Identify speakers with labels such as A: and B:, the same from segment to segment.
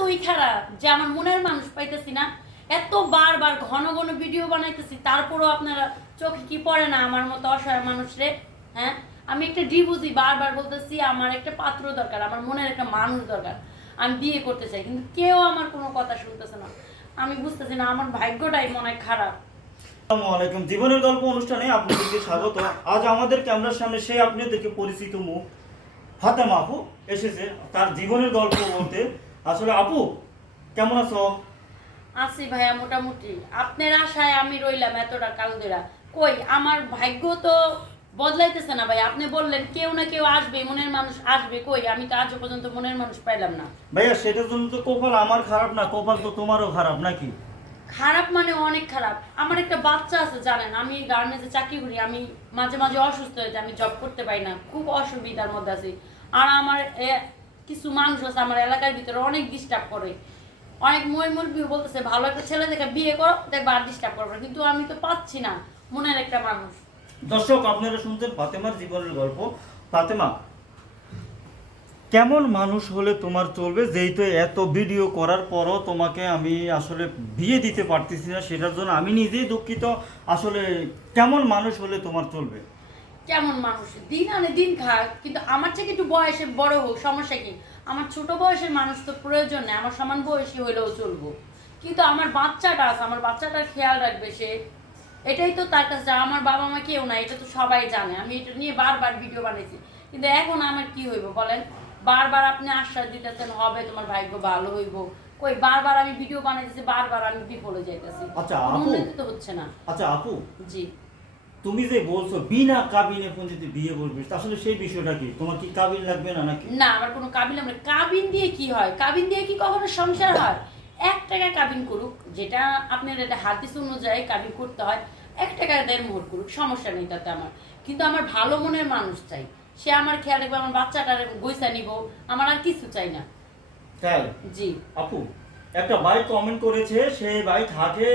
A: এতই খারাপ যে আমার মনের মানুষ পাইতেছি না। এত বারবার ঘন ঘন ভিডিও বানাইতেছি, তারপরও আপনারা চোখে কি পড়ে না আমার মতো অসহায় মানুষরে হ্যাঁ? আমি একটা ডি বুঝি বারবার বলতেছি, আমার একটা পাত্র দরকার, আমার মনের একটা মানুষ দরকার, আমি বিয়ে করতে চাই, কিন্তু কেউ আমার কোনো কথা শুনতেছে না। আমি বুঝতেছি না, আমার ভাগ্যটাই মনে খারাপ।
B: আসসালামু আলাইকুম। জীবনের গল্প অনুষ্ঠানে আপনাদেরকে স্বাগত। আজ আমাদের ক্যামেরার সামনে সে আপনাদেরকে পরিচিত মুখ ফাতেমা আপু এসেছে। তার জীবনের গল্প বলতে আসলে আপু কেমন আছো?
A: আছি ভাইয়া মোটামুটি। আপনার আশায় আমি রইলাম এতটা কাল ধরে কই আমার ভাগ্য তো বদলাইতেছে না ভাই আপনি বললেন কেউ না কেউ আসবে মনের মানুষ আসবে। কই আমি তো আজও পর্যন্ত মনের মানুষ পাইলাম না।
B: ভাইয়া সেটার জন্য তো কপাল আমার খারাপ না কপাল তো তোমারও খারাপ নাকি?
A: খারাপ মানে অনেক খারাপ। আমার একটা বাচ্চা আছে জানেন আমি গার্মেন্টসে চাকরি করি আমি মাঝে মাঝে অসুস্থ হয়ে যাই আমি জব করতে পারি না। খুব অসুবিধার মধ্যে আছি। আর আমার কিছু মানুষ আছে আমার এলাকার ভিতরে, অনেক ডিস্টার্ব করে। অনেক মই মুরবিও বলতেছে, ভালো একটা ছেলে দেখে বিয়ে করো, দেখবা আর ডিস্টার্ব করবে কিন্তু আমি তো পাচ্ছি না, মনের একটা মানুষ।
B: দর্শক, আপনারা শুনছেন ফাতেমার জীবনের গল্প। ফাতেমা, কেমন মানুষ হলে তোমার চলবে? যেহেতু এত ভিডিও করার পরও তোমাকে আমি আসলে বিয়ে দিতে পারতেছি না, সেটার জন্য আমি নিজেই দুঃখিত। আসলে কেমন মানুষ হলে তোমার চলবে?
A: কেমন মানুষ? দিন আনে দিন খাক কিন্তু আমার থেকে একটু বয়সে বড় হোক সমস্যা কি? আমার ছোট বয়সের মানুষ তো প্রয়োজন নেই আমার সমান বয়সী হলেও চলবো। কিন্তু আমার বাচ্চাটা আছে আমার বাচ্চাটার খেয়াল রাখবে সে। এটাই তো তার কাছে আমার বাবা মা কেউ না এটা তো সবাই জানে। আমি এটা নিয়ে বারবার ভিডিও বানাইছি। কিন্তু এখন আমার কি হইব বলেন? বারবার আপনি আশ্বাস দিতেছেন হবে তোমার ভাগ্য ভালো হইব। কই বারবার আমি ভিডিও বানাইতেছি বারবার আমি বিফলে যাইতেছি।
B: আচ্ছা, আপু।
A: তো হচ্ছে না।
B: আচ্ছা আপু।
A: জি।
B: তুমি যে বলছো বিনা কাবিনে পঞ্জিতে বিয়ে করবে আসলে সেই বিষয়টা কি? তোমার কি কাবিন লাগবে না নাকি?
A: না আমার কোনো কাবিন আমরা কাবিন দিয়ে কি হয়? কাবিন দিয়ে কি কখনো সংসার হয়? এক টাকা কাবিন করুক যেটা আপনার এটা হাদিস অনুযায়ী কাবিন করতে হয় এক টাকা দেড় মুহূর্ত করুক সমস্যা নেই তাতে আমার। কিন্তু আমার ভালো মনের মানুষ চাই। সে আমার খেয়াল রাখবে আমার বাচ্চাটার গৈসা নিব আমার আর কিছু চাই না।
B: তাই?
A: জি।
B: আপু একটা ভাই কমেন্ট করেছে সেই ভাই থাকে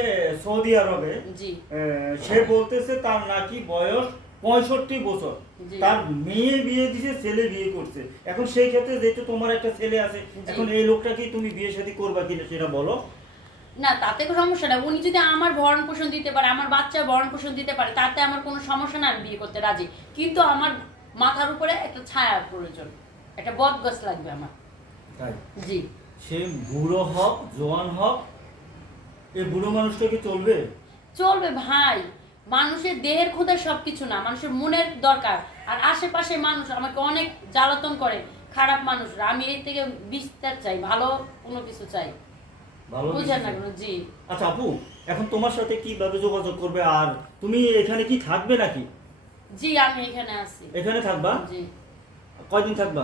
B: সৌদি আরবে। সে বলতেছে তার নাকি বয়স পঁয়ষট্টি বছর। তার মেয়ে বিয়ে দিছে ছেলে বিয়ে করছে। এখন সেই ক্ষেত্রে যেহেতু তোমার একটা ছেলে আছে এখন এই লোকটাকে তুমি বিয়ে শাদী করবা কিনা সেটা বলো।
A: না তাতে কোনো সমস্যা না উনি যদি আমার ভরণ পোষণ দিতে পারে আমার বাচ্চার ভরণ পোষণ দিতে পারে তাতে আমার কোনো সমস্যা না আমি বিয়ে করতে রাজি। কিন্তু আমার মাথার উপরে একটা ছায়ার প্রয়োজন। একটা বট গাছ লাগবে আমার। জি।
B: সে বুড়ো হোক জোয়ান হোক এই বুড়ো মানুষটা কি চলবে?
A: চলবে ভাই। মানুষের দেহের ক্ষুদা সব কিছু না মানুষের মনের দরকার। আর আশেপাশে মানুষ আমাকে অনেক জ্বালাতন করে খারাপ মানুষরা আমি এর থেকে বিস্তার চাই ভালো কোনো কিছু চাই।
B: ভালো
A: বুঝেন না। কোনো জি।
B: আচ্ছা আপু এখন তোমার সাথে কীভাবে যোগাযোগ করবে? আর তুমি এখানে কি থাকবে নাকি?
A: জি আমি এখানে আছি।
B: এখানে থাকবা?
A: জি।
B: কয়দিন থাকবা?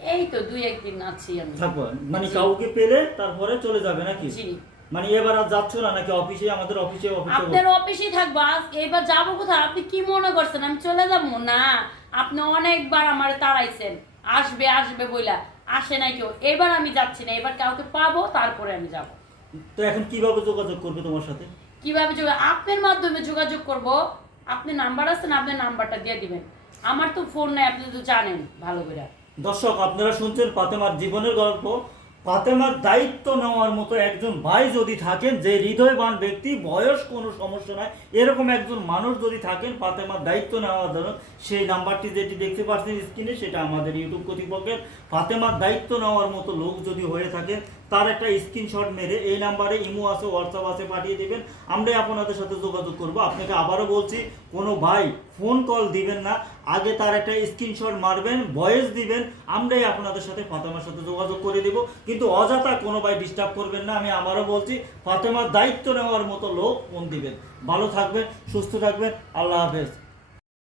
A: এই তো দুই একদিন আছি আমি।
B: থাকবা। মানে কাউকে পেলে তারপরে চলে যাবে নাকি?
A: জি।
B: মানে এবার আর যাচ্ছ না নাকি অফিসে? আমাদের অফিসে অফিসে
A: আপনার অফিসে থাকব। আজ- এবার যাব কোথায়? আপনি কি মনে করছেন? আমি চলে যাব? না। আপনি অনেকবার আমার তাড়াইছেন। আসবে আসবে বইলা। আসে নাই কেউ। এবার আমি যাচ্ছি না। এবার কাউকে পাবো তারপরে আমি যাব।
B: তো এখন কীভাবে যোগাযোগ করবে তোমার সাথে?
A: কীভাবে যোগা- আপনার মাধ্যমে যোগাযোগ করব। আপনি নাম্বার আছেন আপনার নাম্বারটা দিয়ে দিবেন। আমার তো ফোন নাই আপনি তো জানেন ভালো করে।
B: দর্শক, আপনারা শুনছেন ফাতেমার জীবনের গল্প। ফাতেমার দায়িত্ব নেওয়ার মতো একজন ভাই যদি থাকেন, যে হৃদয়বান ব্যক্তি, বয়স কোনো সমস্যা নাই, এরকম একজন মানুষ যদি থাকেন, ফাতেমার দায়িত্ব নেওয়ার জন্য, সেই নাম্বারটি যেটি দেখতে পাচ্ছেন স্ক্রিনে, সেটা আমাদের ইউটিউব কর্তৃপক্ষের। ফাতেমার দায়িত্ব নেওয়ার মতো লোক যদি হয়ে থাকেন, তার একটা স্ক্রিনশট মেরে এই নাম্বারে ইমো আছে, হোয়াটসঅ্যাপ আছে, পাঠিয়ে দেবেন। আমরাই আপনাদের সাথে যোগাযোগ করব। আপনাকে আবারও বলছি, কোনো ভাই ফোন কল দিবেন না। আগে তার একটা স্ক্রিনশট মারবেন ভয়েস দিবেন, আমরাই আপনাদের সাথে ফাতেমার সাথে যোগাযোগ করে দিব। কিন্তু অযথা কোনো ভাই ডিস্টার্ব করবেন না, আমি আমারও বলছি, ফাতেমার দায়িত্ব নেওয়ার মতো লোক ফোন দিবেন। ভালো থাকবেন, সুস্থ থাকবেন, আল্লাহ হাফেজ।